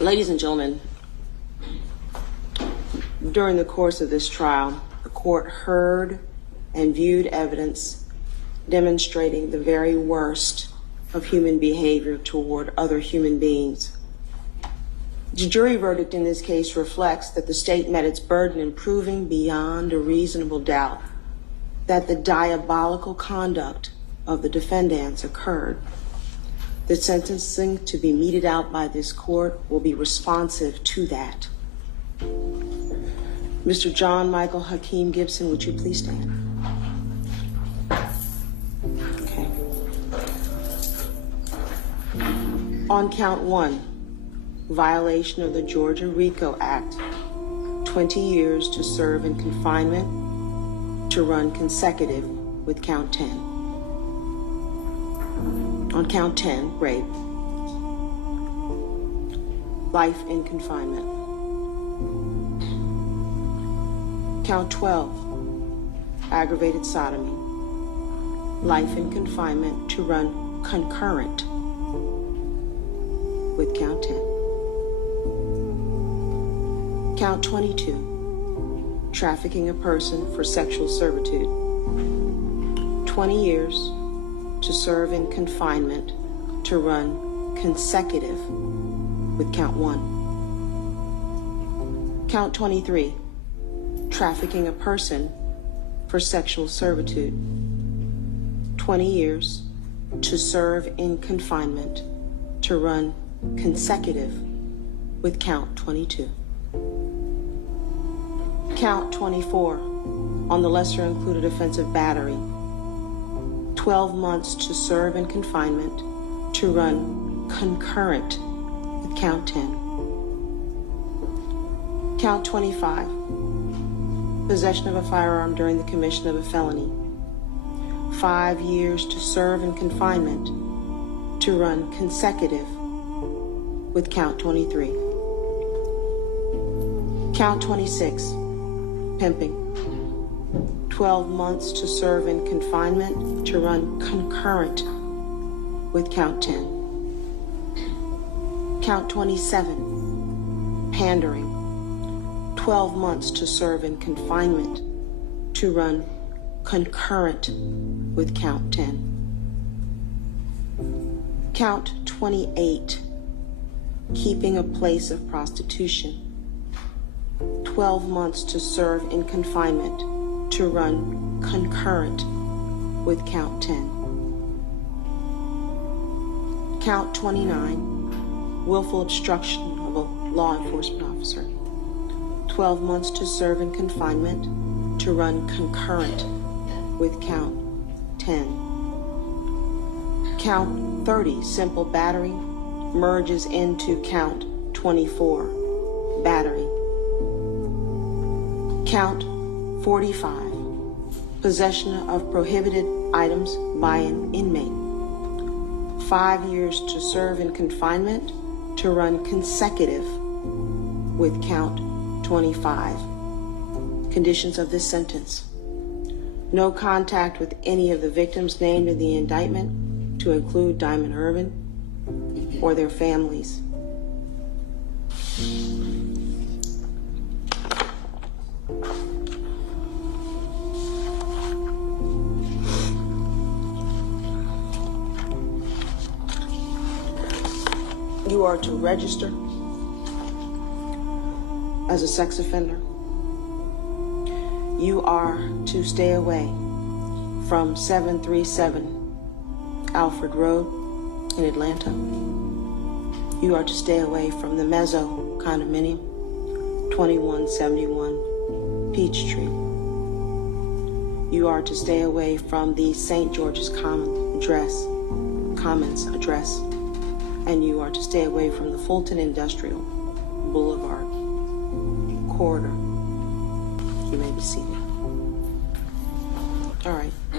Ladies and gentlemen, during the course of this trial, the court heard and viewed evidence demonstrating the very worst of human behavior toward other human beings. The jury verdict in this case reflects that the state met its burden in proving beyond a reasonable doubt that the diabolical conduct of the defendants occurred. The sentencing to be meted out by this court will be responsive to that. Mr. John Michael Hakeem Gibson, would you please stand? Okay. On count one, violation of the Georgia RICO Act, 20 years to serve in confinement to run consecutive with count 10. On count 10, rape, life in confinement. Count 12, aggravated sodomy, life in confinement to run concurrent with count 10. Count 22, trafficking a person for sexual servitude, 20 years to serve in confinement to run consecutive with count 1. Count 23, trafficking a person for sexual servitude, 20 years to serve in confinement to run consecutive with count 22. Count 24, on the lesser included offense of battery, 12 months to serve in confinement to run concurrent with count 10. Count 25, possession of a firearm during the commission of a felony, 5 years to serve in confinement to run consecutive with count 23. Count 26, pimping, 12 months to serve in confinement to run concurrent with count 10. Count 27, pandering, 12 months to serve in confinement to run concurrent with count 10. Count 28, keeping a place of prostitution, 12 months to serve in confinement to run concurrent with count 10. Count 29, willful obstruction of a law enforcement officer, 12 months to serve in confinement to run concurrent with count 10. Count 30, simple battery, merges into count 24, battery. Count 45, possession of prohibited items by an inmate, 5 years to serve in confinement to run consecutive with count 25. Conditions of this sentence: no contact with any of the victims named in the indictment, to include Diamond Irvin or their families. You are to register as a sex offender. You are to stay away from 737 Alfred Road in Atlanta. You are to stay away from the Mezzo condominium, 2171 Peachtree. You are to stay away from the St. George's Commons address, and you are to stay away from the Fulton Industrial Boulevard corridor. You may be seated. All right.